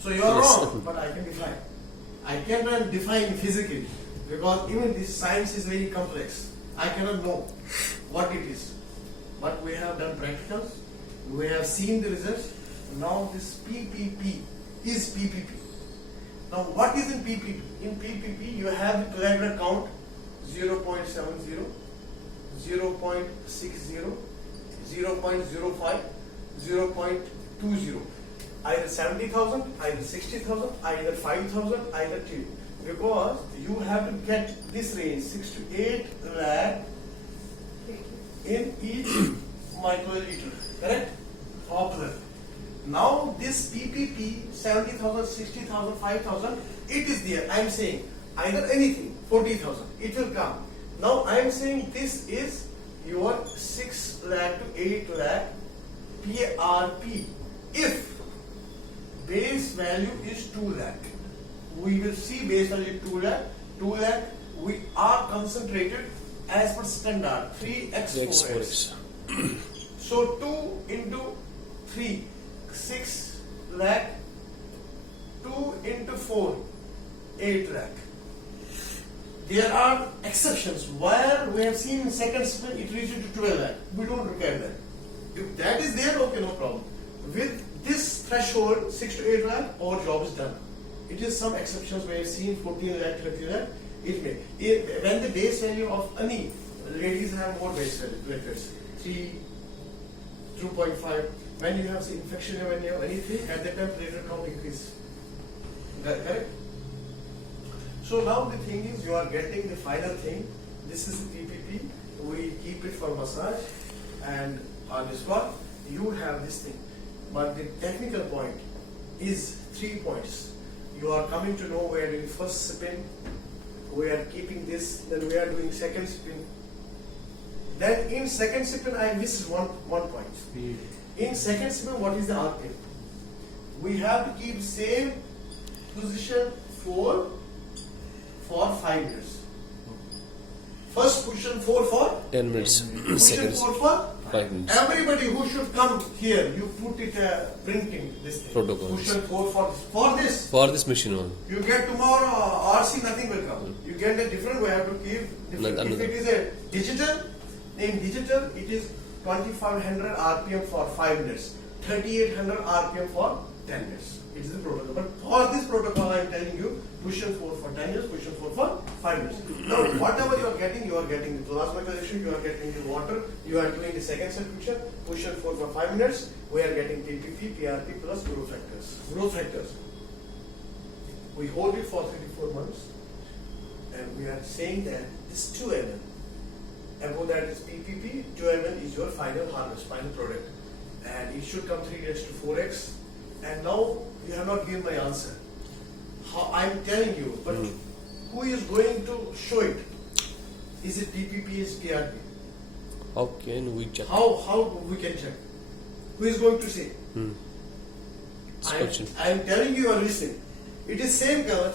So you are wrong, but I can define. I cannot define physically because even this science is very complex. I cannot know what it is. But we have done practicals, we have seen the results. Now this PPP is PPP. Now what is in PPP? In PPP you have the collateral count 0.70, 0.60, 0.05, 0.20. Either 70,000, either 60,000, either 5,000, either 2. Because you have to get this range 6 to 8 lakh in each microliter, correct? Popular. Now this PPP 70,000, 60,000, 5,000, it is there. I am saying either anything 40,000, it will come. Now I am saying this is your 6 lakh to 8 lakh PRP. If base value is 2 lakh, we will see base value 2 lakh. 2 lakh we are concentrated as per standard 3x 4x. So 2 into 3, 6 lakh, 2 into 4, 8 lakh. There are exceptions where we have seen in second spin it reaches to 12 lakh. We don't look at that. If that is there, okay, no problem. With this threshold 6 to 8 lakh, our job is done. It is some exceptions we have seen 14 lakh, 30 lakh. It may. When the base value of any ladies have more base value, like this 3, 2.5. When you have infection, when you have anything, at that time platelet count increase. Correct? So now the thing is, you are getting the final thing. This is the PPP. We keep it for massage, and on this one you have this thing. But the technical point is 3 points. You are coming to know we are doing first spin, we are keeping this, then we are doing second spin. Then in second spin I missed one point. In second spin, what is the RPM? We have to keep same position for 5 minutes. First position 4 for 10 minutes. position Second 4 for 5 minutes. everybody who should come here. You put it printing this thing. Protocols. Position 4 for this. For this machine only. You get tomorrow RC, nothing will come. You get a different way. Have to keep different. If it is a digital, in digital it is 2500 RPM for 5 minutes, 3800 RPM for 10 minutes. It is the protocol. But for this protocol, I am telling you, position 4 for 10 minutes, position 4 for 5 minutes. Now, whatever you are getting the plasma collection, you are getting the water, you are doing the second circulation, position 4 for 5 minutes, we are getting PPP, PRP plus growth factors. Growth factors. We hold it for 3 to 4 months, and we are saying that this 2 ml, above that is PPP, 2 ml is your final harvest, final product. And it should come 3 days to 4x. And now you have not given my answer. How I am telling you, but who is going to show it? Is it PPP, is PRP? How can we check? How we can check? Who is going to say? I am telling you, you are listening. It is same color.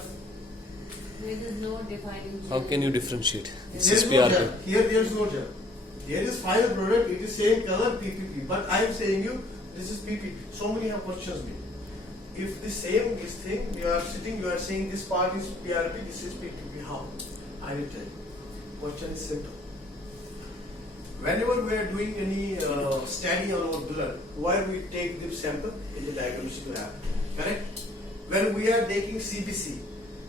There is no defining. How can you differentiate? This There is is no PRP. gel. Here there is no gel. There is final product, it is same color PPP. But I am saying you, this is PPP. So many have questions me. If the same this thing, you are sitting, you are saying this part is PRP, this is PPP. How? I will tell you. Question is simple. Whenever we are doing any study on our blood, why we take the sample in the diagnostic lab? Correct? When we are taking CBC,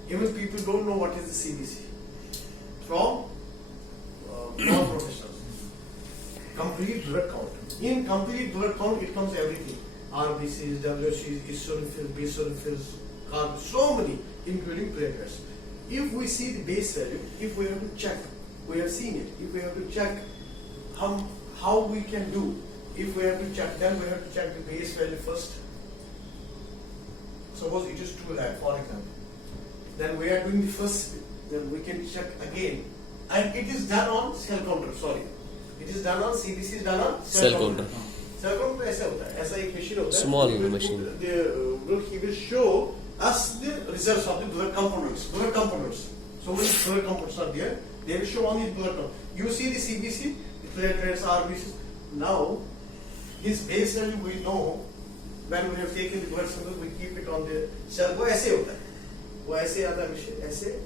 even people don't know what is the CBC. From non-professionals. Complete blood count. In complete blood count, it comes everything. RBCs, WCs, eosinophils, basophils, carbon, so many, including platelets. If we see the base value, if we have to check, we have seen it, if we have to check how we can do, if we have to check, then we have to check the base value first. Suppose it is 2 lakh, for example. Then we are doing the first spin. Then we can check again. And it is done on cell counter, sorry. It is done on CBC, is done on Cell counter. Cell counter ऐसा होता है, ऐसा एक machine होता है. Small He will machine. He will show us the results of the blood components. Blood components. So many blood components are there. They will show only blood components. You see the CBC, the platelets, RBCs. Now, his base value we know when we have taken the blood sample, we keep it on the shelf. वो ऐसे होता है, वो ऐसे आता है machine, ऐसे.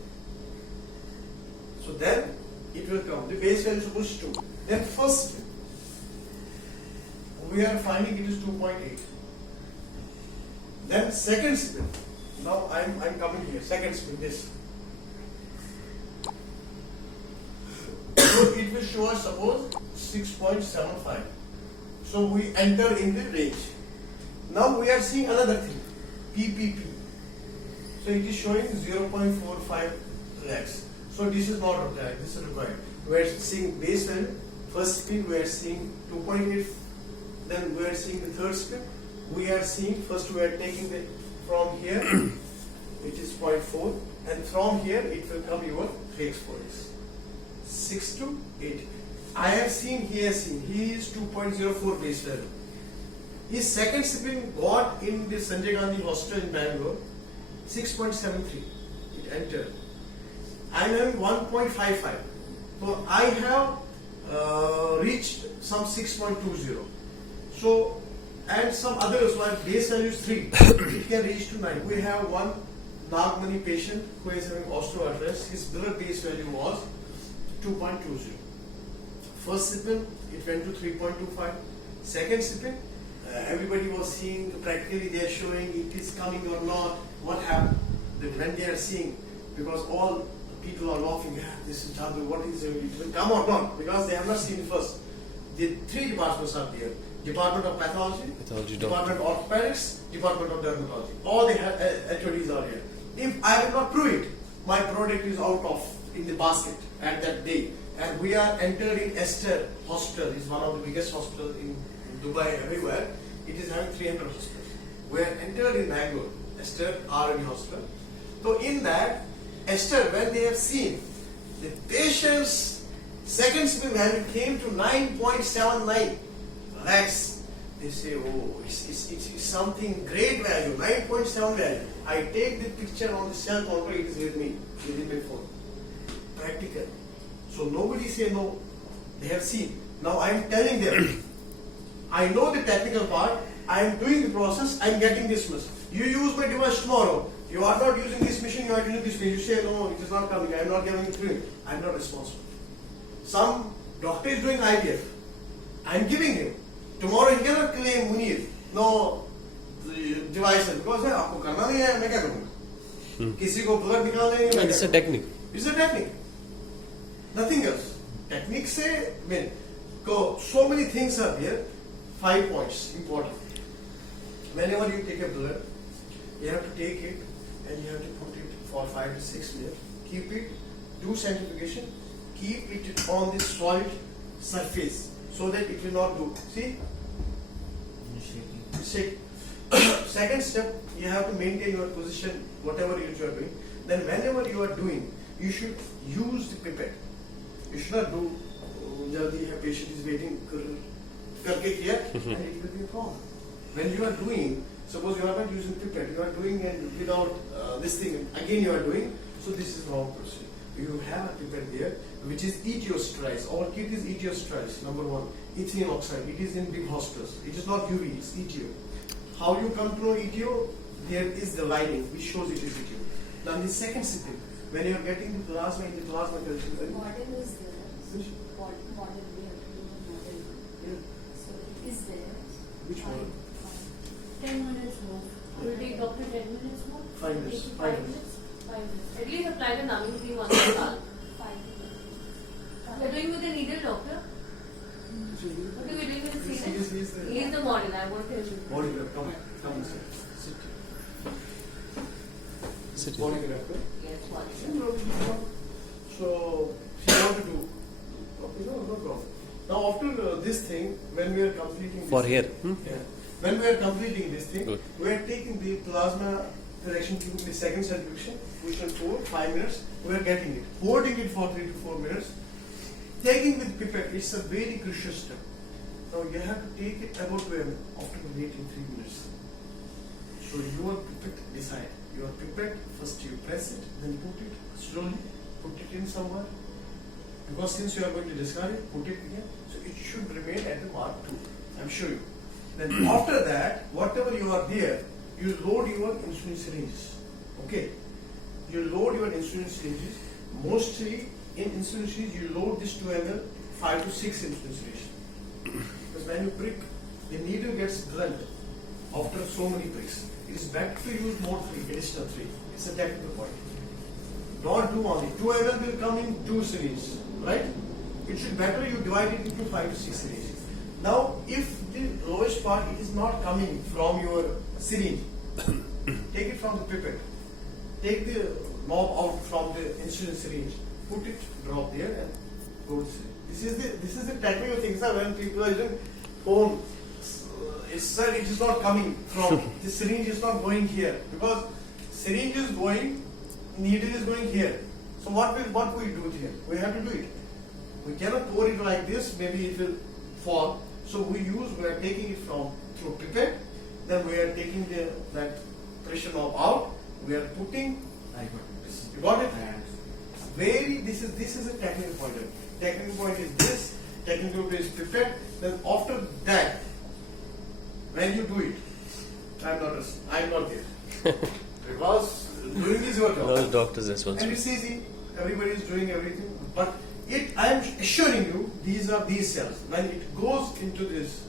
So then it will come. The base value is supposed to. Then first we are finding it is 2.8. Then second spin. Now I'm coming here. Second spin this. So it will show us suppose 6.75. So we enter in the range. Now we are seeing another thing, PPP. So it is showing 0.45 lakhs. So this is not required, this is required. We are seeing base value, first spin we are seeing 2.8, then we are seeing the third spin. We are seeing, first we are taking the, from here, it is 0.4, and from here it will come your 3x4x. 6 to 8. I have seen, he has seen, he is 2.04 base value. His second spin got in the Sanjay Gandhi Hospital in Bangalore, 6.73. It entered. I am having 1.55. So I have reached some 6.20. So, and some others who have base value is 3, it can reach to 9. We have one Nagmani patient who is having osteoarthritis. His blood base value was 2.20. First spin, it went to 3.25. Second spin, everybody was seeing, practically they are showing it is coming or not. What happened? When they are seeing, because all people are laughing, yeah, this is Jadoo, what is it? It will come or not? Because they have not seen it first. The 3 departments are there. Department of Pathology, Department of Orthopedics, Department of Dermatology. All the HODs are here. If I will not prove it, my product is out of in the basket at that day. And we are entered in Esther Hospital. It's one of the biggest hospitals in Dubai, everywhere. It is having 300 hospitals. We are entered in Bangalore, Esther R&D Hospital. So in that, Esther, when they have seen the patient's second spin value came to 9.79 lakhs, they say, oh, it's something great value, 9.7 value. I take the picture on the cell phone, it is with me, within my phone. Practical. So nobody say no. They have seen. Now I am telling them, I know the technical part, I am doing the process, I am getting this much. You use my device tomorrow. You are not using this machine, you are using this machine. You say, no, it is not coming, I am not giving it to you. I am not responsible. Some doctor is doing IVF. I am giving him. Tomorrow he cannot claim Munir. No device because आपको करना नहीं है, मैं क्या करूँगा? किसी को blood निकालना नहीं है. It's a technique. It's a technique. Nothing else. Technique say, so many things are there. 5 points important. Whenever you take a blood, you have to take it and you have to put it for 5 to 6 minutes. Keep it, do centrifugation, keep it on the solid surface so that it will not do. See? Shake. Second step, you have to maintain your position, whatever you are doing. Then whenever you are doing, you should use the pipette. You should not do, jaldi hai, patient is waiting, karke kiya, and it will be a problem. When you are doing, suppose you are not using pipette, you are doing and without this thing, again you are doing, so this is wrong procedure. You have a pipette there, which is etiosterise. Our kit is etiosterise, number 1. Ethylene oxide, it is in big hospitals. It is not UV, it's etio. How you come to know etio? There is the lining, which shows it is etio. Now the second step, when you are getting the plasma in the plasma culture, Model is there. Model we have to do the model. yeah. So it is there. Which one? 10 minutes more. Will take doctor 10 minutes more? 5 minutes. Take 5 5 minutes. 5 minutes. At least apply the numbing cream once a month. 5 minutes. You're doing with the needle, doctor? What are we doing with the needle? He is the model. I want to tell you. Polygraph, come sit. Sit. Polygraph, right? Yes, model. So, she wanted to do. Okay, no problem. Now, after this thing, when we are completing this For here. yeah, when we are completing this thing, Good. we are taking the plasma collection tube, the second centrifugation, which will pour 5 minutes. We are getting it, holding it for 3 to 4 minutes, taking with pipette. It's a very crucial step. Now you have to take it about 2 ml after waiting 3 minutes. So your pipette decide. Your pipette, first you press it, then put it slowly, put it in somewhere. Because since you are going to discard it, put it here. So it should remain at the mark 2. I'm sure you. Then after that, whatever you are there, you load your insulin syringes. Okay? You load your insulin syringes. Mostly in insulin syringes, you load this 2 ml, 5 to 6 insulin syringes. Because when you prick, the needle gets blunt after so many pricks. It is better to use more 3, additional 3. It's a technical point. Don't do only. 2 ml will come in 2 syringes, right? It should better you divide it into 5 to 6 syringes. Now, if the lowest part is not coming from your syringe, take it from the pipette. Take the knob out from the insulin syringe. Put it, drop there, and go to syringe. This is the technical thing, sir. When people are using phone, sir, it is not coming from the syringe is not going here because syringe is going, needle is going here. So what we do here? We have to do it. We cannot pour it like this. Maybe it will fall. So we are taking it from through pipette. Then we are taking that pressure knob out. We are putting. You got it? This is a technical point. Technical point is this. Technical point is pipette. Then after that, when you do it, I'm not there. Because doing is your job. No, doctors as well. And it's easy. Everybody is doing everything. But I am assuring you, these are these cells. When it goes into this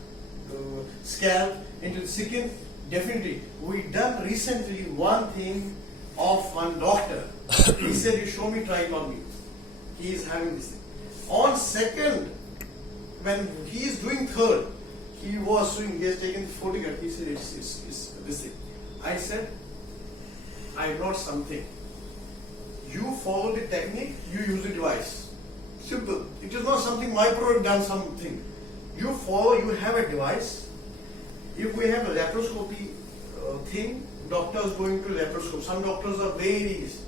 scalp, into the skin, definitely. We done recently one thing of one doctor. He said, you show me, try it on me. He is having this thing. On second, when he is doing third, he was showing, he has taken the photograph. He said, it's this thing. I said, I got something. You follow the technique, you use the device. Simple. It is not something my product done something. You follow, you have a device. If we have a laparoscopy thing, doctors going to laparoscope. Some doctors are very easy.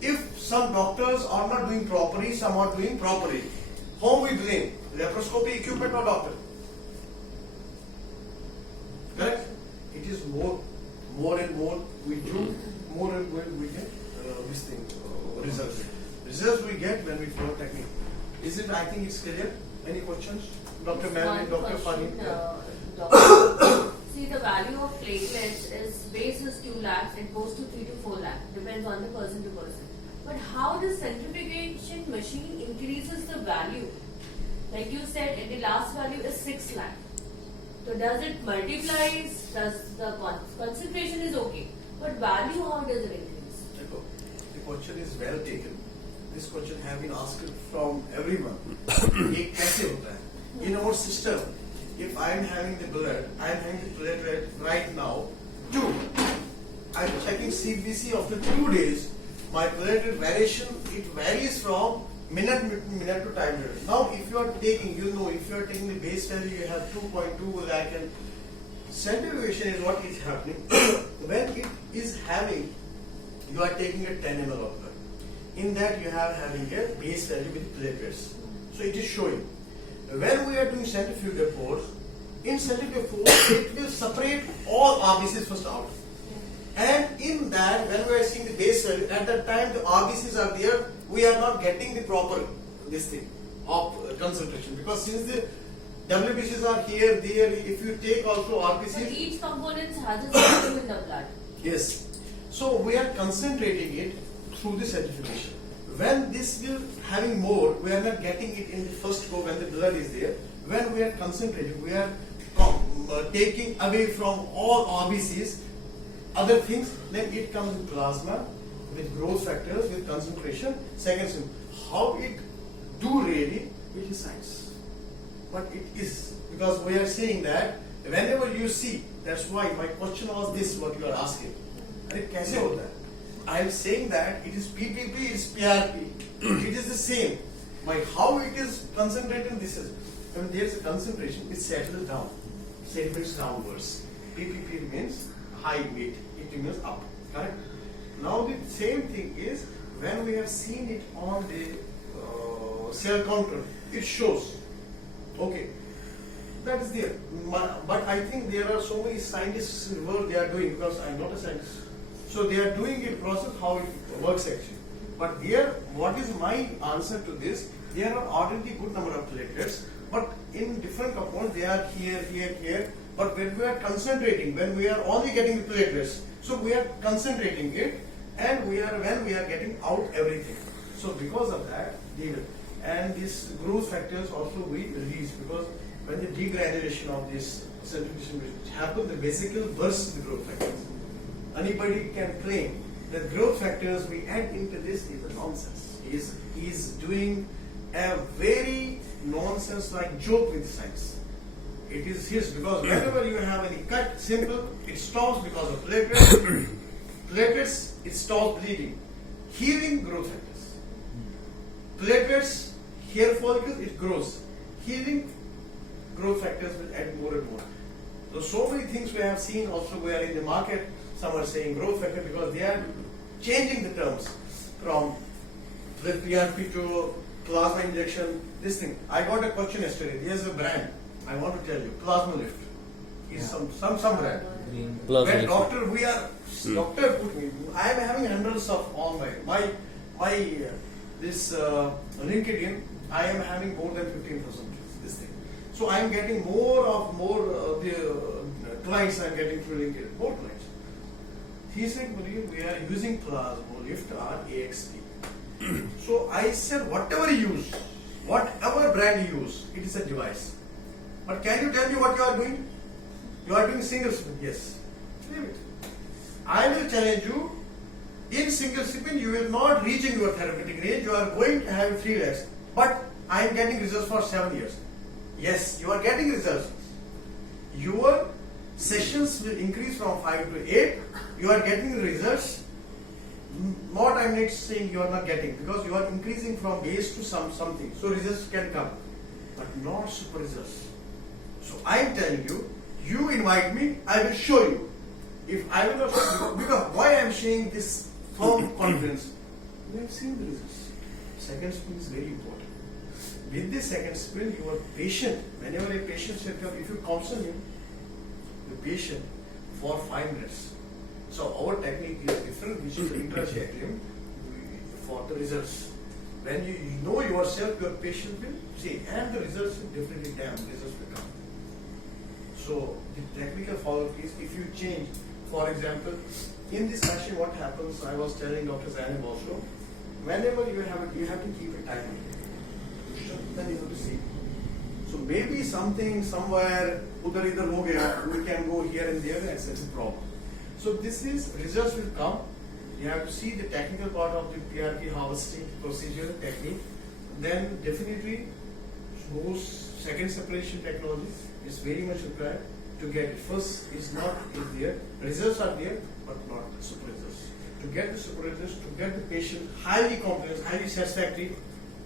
If some doctors are not doing properly, some are doing properly. Whom we blame? Laparoscopy equipment or doctor? Correct? It is more and more we do, more and more we get this thing, results. Results we get when we follow technique. Is it, I think it's clear. Any questions? Dr. Mary, Dr. Fani? Doctor. See, the value of platelets is base is 2 lakhs, it goes to 3 to 4 lakhs, depends on the person to person. But how the centrifugation machine increases the value? Like you said, the last value is 6 lakh. So does it multiplies? Does the concentration is okay? But value, how does it increase? The question is well taken. This question have been asked from everyone. ये कैसे होता है? In our system, if I am having the blood, I am having the platelet right now, 2. I am checking CBC after 2 days. My platelet variation, it varies from minute to time minute. Now, if you are taking, if you are taking the base value, you have 2.2 lakh and centrifugation is what is happening. When it is having, you are taking a 10 ml of blood. In that, you have having a base value with platelets. So it is showing. When we are doing centrifugal force, in centrifugal force, it will separate all RBCs first out. And in that, when we are seeing the base value, at that time the RBCs are there, we are not getting the proper this thing of concentration. Because since the WBCs are here, there, if you take also But RBCs. each component has its value in the blood. Yes. So we are concentrating it through the centrifugation. When this will having more, we are not getting it in the first go when the blood is there. When we are concentrating, we are taking away from all RBCs, other things, then it comes in plasma with growth factors, with concentration. Second thing, how it do really, it is science. But it is, because we are saying that whenever you see, that's why my question was this, what you are asking. अरे कैसे होता है? I am saying that it is PPP, it is PRP. It is the same. By how it is concentrated, this is. When there is a concentration, it settles down. Settles downwards. PPP means high weight. It means up. Correct? Now the same thing is when we have seen it on the cell counter, it shows. Okay. That is there. But I think there are so many scientists in the world they are doing, because I am not a scientist. So they are doing it process how it works actually. But here, what is my answer to this? There are already good number of platelets, but in different components they are here. But when we are concentrating, when we are only getting the platelets, so we are concentrating it, and when we are getting out everything. So because of that, and these growth factors also we release, because when the degranulation of this centrifugation which happens, the vesicle bursts the growth factors. Anybody can claim that growth factors we add into this is a nonsense. He is doing a very nonsense-like joke with science. It is his, because whenever you have any cut, simple, it stops because of platelets. Platelets, it stops bleeding. Healing, growth factors. Platelets, hair follicles, it grows. Healing, growth factors will add more and more. So many things we have seen also where in the market, some are saying growth factor because they are changing the terms from PRP to plasma injection, this thing. I got a question yesterday. There's a brand, I want to tell you, Plasma Lift. It's some brand. Plasma When Lift. doctor put me, I am having hundreds of online. My this LinkedIn, I am having more than 15,000 this thing. So I am getting more the clients I am getting through LinkedIn, more clients. He said, Murli, we are using Plasma Lift or AXP. So I said, whatever you use, whatever brand you use, it is a device. But can you tell me what you are doing? You are doing single spin, yes. Leave it. I will challenge you, in single spin you will not reaching your therapeutic range, you are going to have 3 lakhs. But I am getting results for 7 years. Yes, you are getting results. Your sessions will increase from 5 to 8. You are getting the results. Not I'm not saying you are not getting, because you are increasing from base to something. So results can come, but not super results. So I am telling you, you invite me, I will show you. If I will not show you, because why I am saying this firm confidence, we have seen the results. Second spin is very important. With the second spin, your patient, whenever a patient should come, if you counsel him, the patient for 5 minutes. So our technique is different, which is intracheck for the results. When you know yourself, your patient will see, and the results will definitely results will come. So the technical follow-up is, if you change, for example, in this machine, what happens? I was telling Dr. Zainab also, whenever you have to keep a timer. Then you have to see. So maybe something somewhere, udhar idhar ho gaya, we can go here and there, and it's a problem. So this is, results will come. You have to see the technical part of the PRP harvesting procedure technique. Then definitely those second separation technology is very much required to get it. First is there. Results are there, but not super results. To get the super results, to get the patient highly compliant, highly satisfactory,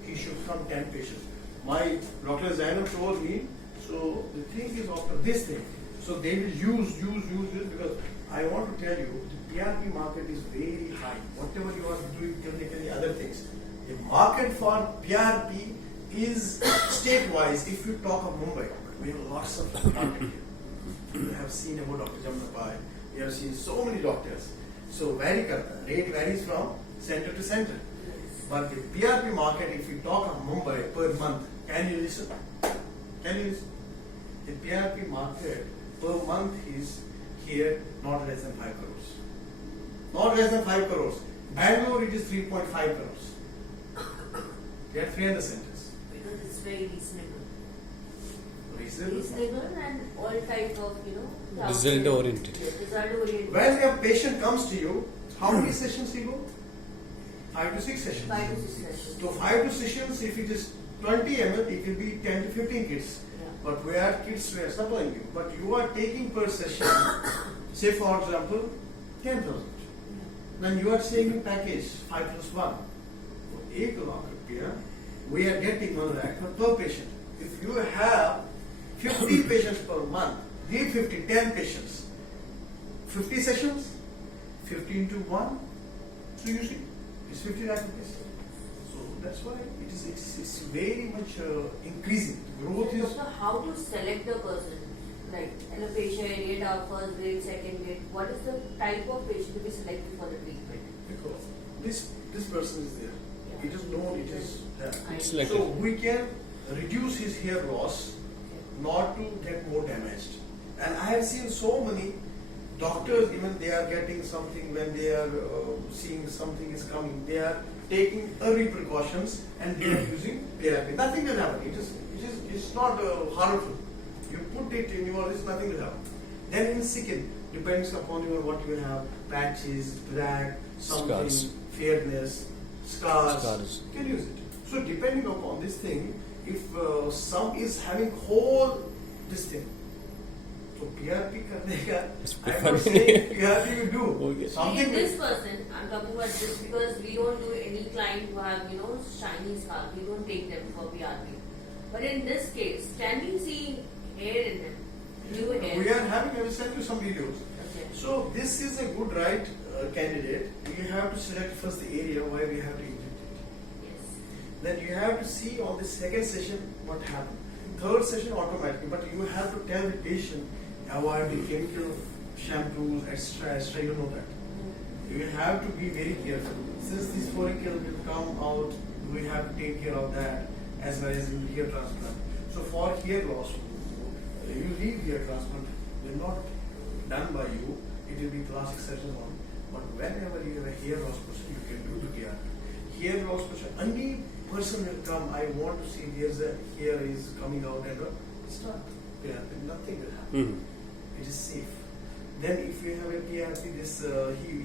he should come 10 patients. My Dr. Zainab told me, so the thing is after this thing, so they will use because I want to tell you, the PRP market is very high. Whatever you are doing clinically, other things. The market for PRP is state-wise. If you talk of Mumbai, we have lots of market here. You have seen about Dr. Jamna Pai. You have seen so many doctors. So rate varies from center to center. But the PRP market, if you talk of Mumbai per month, can you listen? Can you listen? The PRP market per month is here not less than 5 crores. Not less than 5 crores. Bangalore it is 3.5 crores. There are 300 centers. Because it's very reasonable. Reasonable. Reasonable and all type of, Result oriented. Yes, result oriented. When a patient comes to you, how many sessions he go? 5 to 6 sessions. 5 to 6 sessions. So 5 to 6 sessions, if it is 20 ml, it will be 10 to 15 kids. Yeah. But where kids were supplying you. But you are taking per session, say for example, 10,000. Then you are saying in package 5 plus 1. For 1 lakh rupiah, we are getting 1 lakh per patient. If you have 50 patients per month, give 10 patients. 50 sessions, 15 to 1. So you see, it's 50 lakh rupees. So that's why it's very much increasing. Growth is. So how to select the person? Like alopecia, grade first, grade second, grade. What is the type of patient to be selected for the treatment? Because this person is there. Yeah. It is known, it is there. It's like So we can reduce his hair loss, not to get more damaged. And I have seen so many doctors, even they are getting something when they are seeing something is coming, they are taking early precautions and they are using therapy. Nothing will happen. It's not harmful. You put it in your, there's nothing will happen. Then in skin, depends upon your what you have, patches, black, something, Scars. fairness, scars, Scars. you can use it. So depending upon this thing, if some is having whole this thing, so PRP करने का, It's I'm not funny. saying PRP you do. Okay. In Something this person, I'm talking about this because we don't do any client who have, shiny scalp. We don't take them for PRP. But in this case, can we see hair in them? New hair. We are having, I will send you some videos. Okay. So this is a good right candidate. You have to select first the area where we have to inject it. Yes. Then you have to see on the second session what happened. Third session automatically, but you have to tell the patient avoid the chemical shampoos, etc. You know that. You have to be very careful. Since this follicle will come out, we have to take care of that as well as in hair transplant. So for hair loss, you leave hair transplant will not done by you. It will be plastic surgeon on. But whenever you have a hair loss person, you can do the PRP. Hair loss person, any person will come. I want to see there's a hair is coming out and start PRP. Nothing will happen. Mhm. It is safe. Then if you have a PRP,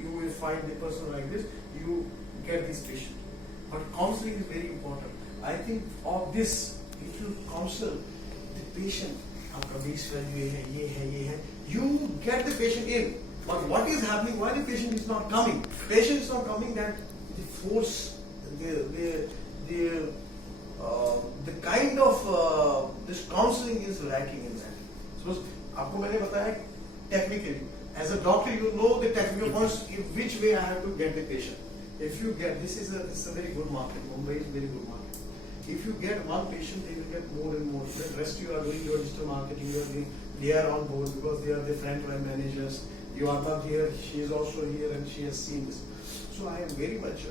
you will find the person like this, you get this patient. But counseling is very important. I think of this, if you counsel the patient, आपका base value ये है, you get the patient in. But what is happening? Why the patient is not coming? Patient is not coming. That the force, the kind of this counseling is lacking in that. So आपको मैंने बताया technically, as a doctor, you know the technical points in which way I have to get the patient. If you get this is a very good market. Mumbai is very good market. If you get one patient, they will get more and more. The rest you are doing your digital marketing. They are on board because they are the frontline managers. You are not here. She is also here, and she has seen this. So I am very much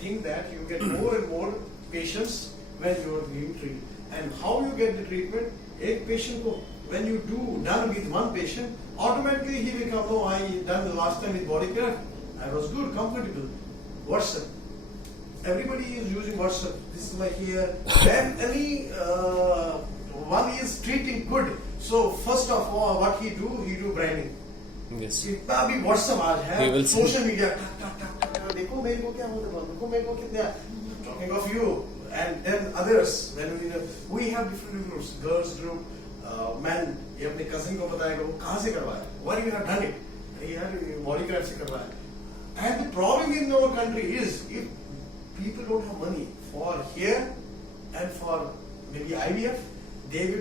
think that you get more and more patients when you are being treated. And how you get the treatment? A patient ko, when you done with one patient, automatically he will come. Oh, I done the last time with body care. I was good, comfortable. WhatsApp. Everybody is using WhatsApp. This is my here. When any one is treating good, so first of all, what he do branding. Yes. जितना भी WhatsApp आज We will है, see. social media, देखो मेरे को क्या होता है, देखो मेरे को कितना. Talking of you and then others, when we have different groups, girls group, men, ये अपने cousin को बताएगा वो कहाँ से करवाया, where you have done it, यार body craft से करवाया. And the problem in our country is if people don't have money for hair and for maybe IVF, they will